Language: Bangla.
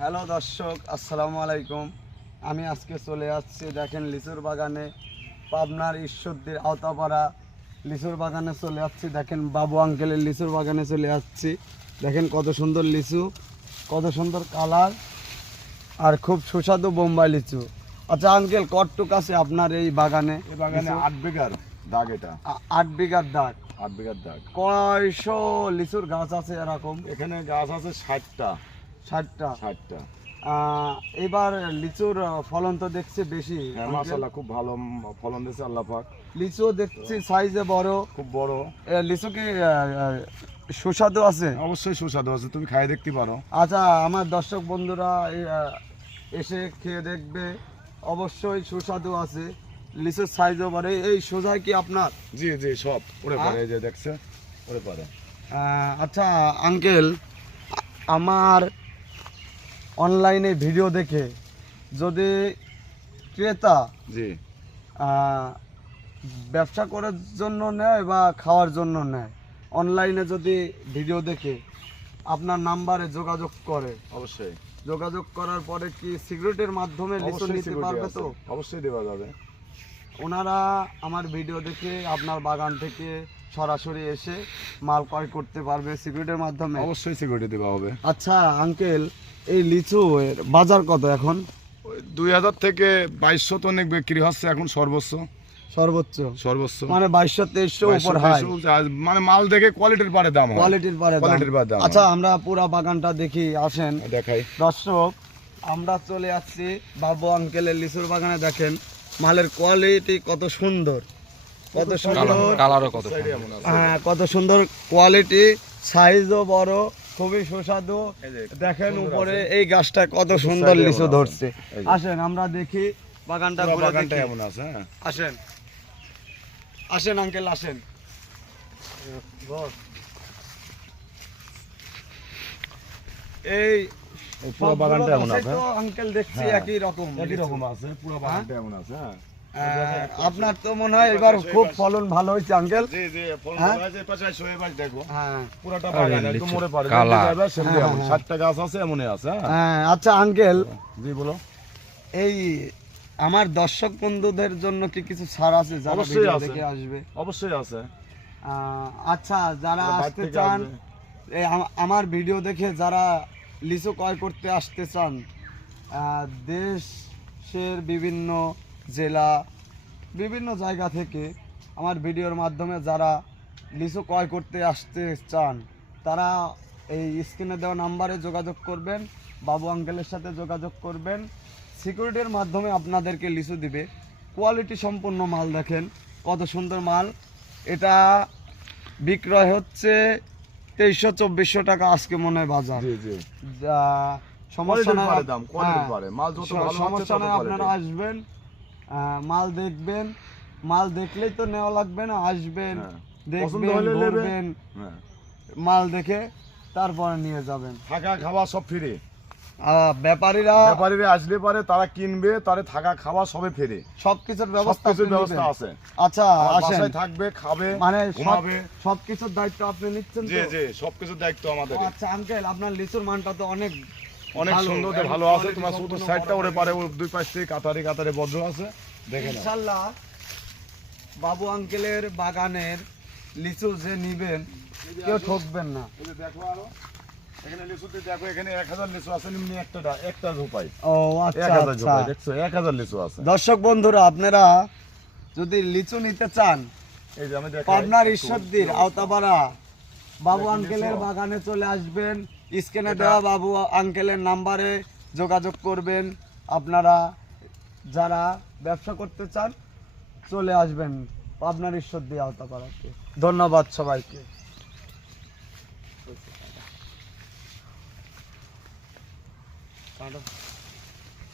হ্যালো দর্শক, আসসালামু আলাইকুম। আমি আজকে চলে আসছি, দেখেন লিচুর বাগানে, পাবনার ঈশ্বরদীর আওতাপাড়া লিচুর বাগানে চলে আসছি। দেখেন বাবু আঙ্কেলের লিচুর বাগানে চলে আসছি। দেখেন কত সুন্দর লিচু, কত সুন্দর কালার, আর খুব সুস্বাদু বোম্বাই লিচু। আচ্ছা আঙ্কেল, কতটুক আছে আপনার এই বাগানে? এই বাগানে 8 বিঘার দাগ, এটা 8 বিঘার দাগ। 8 বিঘার দাগ। কয়শো লিচুর গাছ আছে এরকম? এখানে গাছ আছে 60টা। 60টা। এবার লিচুর ফলন তো দেখছি বেশি। হ্যাঁ, মাশাআল্লাহ খুব ভালো ফলন দিয়েছে আল্লাহ পাক। লিচু দেখছি সাইজে বড়, খুব বড়। লিচু কি সুস্বাদু আছে? অবশ্যই সুস্বাদু আছে, তুমি খাই দেখতে পারো। আচ্ছা, আমার দর্শক বন্ধুরা এসে খেয়ে দেখবে, অবশ্যই সুস্বাদু আছে। লিচুর সাইজও বড়। এই সোজাই কি আপনার? জি জি, সব ওরে পারে, এই যে দেখছে ওরে পারে। আচ্ছা আঙ্কেল, আমার অনলাইনে ভিডিও দেখে যদি ক্রেতা জি ব্যবসা করার জন্য নেয় বা খাওয়ার জন্য নেয়, অনলাইনে যদি ভিডিও দেখে আপনার নাম্বারে যোগাযোগ করে, অবশ্যই যোগাযোগ করার পরে কি সিকিউরিটির মাধ্যমে লিচু নিতে পারবে তো? অবশ্যই দেওয়া যাবে। ওনারা আমার ভিডিও দেখে আপনার বাগান থেকে সরাসরি এসে মাল ক্রয় করতে পারবে সিকিউরিটির মাধ্যমে? অবশ্যই সিকিউরিটি দেওয়া হবে। আচ্ছা আঙ্কেল, এই লিচু এর বাজার কত এখন? 2000 থেকে 2200 তো অনেক বিক্রি হচ্ছে এখন, সর্বোচ্চ সর্বোচ্চ মানে 2200-2300 উপর হাই, মানে মাল দেখে কোয়ালিটির পারে দাম হয়। কোয়ালিটির পারে দাম। আচ্ছা আমরা পুরো বাগানটা দেখি, আসেন দেখাই। দর্শক, আমরা চলে আসছি বাবু আঙ্কেলের লিচুর বাগানে। দেখেন মালের কোয়ালিটি কত সুন্দর, কত সুন্দর কালারও কত। হ্যাঁ, কত সুন্দর কোয়ালিটি, সাইজও বড়, খুবই সুস্বাদু। দেখেন উপরে এই গাছটা কত সুন্দর লিচু ধরছে। আসেন আমরা দেখি বাগানটা ঘুরে বাগানটা দেখি। এমন আছে। হ্যাঁ, আসেন আসেন আঙ্কেল, আসেন। এই পুরো বাগানটা এমন আছে তো আঙ্কেল, দেখছি একই রকম আছে, পুরো বাগানটা এমন আছে। আপনার তো মনে হয় এবার খুব ফলন ভালো হয়েছে আঙ্কেল। জি জি, ফলন হ্যাঁ? ভালো আছে। পাশে শোয়ে বাস দেখো, হ্যাঁ পুরোটা বাগান একদম মরে পারে। কালা। সেমনি এমন 60টা গাছ আছে, এমনই আছে। হ্যাঁ। আচ্ছা আঙ্কেল, জি বলো। এই আমার দর্শক বন্ধুদের জন্য কি কিছু ছাড় আছে যারা অবশ্যই ভিডিও আছে। দেখে আসবে? অবশ্যই আছে। আচ্ছা, যারা বাইরে আসতে থেকে চান, আসবে। এই আমার ভিডিও দেখে যারা লিচু ক্রয় করতে আসতে চান, দেশের বিভিন্ন জেলা, বিভিন্ন জায়গা থেকে আমার ভিডিওর মাধ্যমে যারা লিচু ক্রয় করতে আসতে চান, তারা এই স্ক্রিনে দেওয়া নাম্বারে যোগাযোগ করবেন, বাবু আঙ্কেলের সাথে যোগাযোগ করবেন। সিকিউরিটির মাধ্যমে আপনাদেরকে লিচু দিবে। কোয়ালিটি সম্পন্ন মাল, দেখেন কত সুন্দর মাল। এটা বিক্রয় হচ্ছে 2300-2400 টাকা আজকে মনে হয় বাজার। জি জি, সমস্যা নাই, পারে দাম, কোয়ালিটির পারে মাল যত ভালো হচ্ছে সমস্যা তত নাই। কোয়ালিটি। আপনারা আসবেন, মাল দেখবেন, মাল দেখলেই তো নেওয়া লাগবে না, আসবেন, হ্যাঁ, পছন্দ দেখবেন, হলে নেবেন। ঘুরবেন, হ্যাঁ, মাল দেখে তারপরে নিয়ে যাবেন। থাকা খাওয়া সব ফ্রি। ব্যাপারীরা আসলে পারে, তারা কিনবে, তারে থাকা খাওয়া সবে ফ্রি। সবকিছুর ব্যবস্থা সবকিছুর আপনি ব্যবস্থা নেবেন। আছে। আচ্ছা আসেন, বাসায় থাকবে, খাবে, মানে ঘুমাবে। সবকিছুর দায়িত্ব আপনি নিচ্ছেন জি তো? জি, সবকিছুর দায়িত্ব আমাদের। আচ্ছা আঙ্কেল, আপনার লিচুর মানটা তো অনেক সুন্দর, ভালো আছে। তোমার শুধু সাইডটা ওরে পারে, ওর দুই পাশ থেকে কাতারে কাতারে বজ্র আছে, দেখে নাও। ইনশাআল্লাহ বাবু আঙ্কেলের বাগানের লিচু যে নিবেন, কেউ ঠকবেন না। দেখো আরো এখানে লিচুতে দেখো, এখানে 1000 লিচু আছে, নিম্নি একটা রূপাই। ও আচ্ছা 1000 আচ্ছা। রূপাই, দেখছো 1000 লিচু আছে। দর্শক বন্ধুরা, আপনারা যদি লিচু নিতে চান, এই যে আমি দেখাই, পাবনার ঈশ্বরদীর আওতাপাড়া বাবু আঙ্কেলের বাগানে চলে আসবেন। স্ক্রিনে দেওয়া বাবু আঙ্কেলের নাম্বারে যোগাযোগ করবেন। আপনারা যারা ব্যবসা করতে চান চলে আসবেন পাবনার ঈশ্বরদী আওতাপাড়াতে। ধন্যবাদ সবাইকে। কাটো।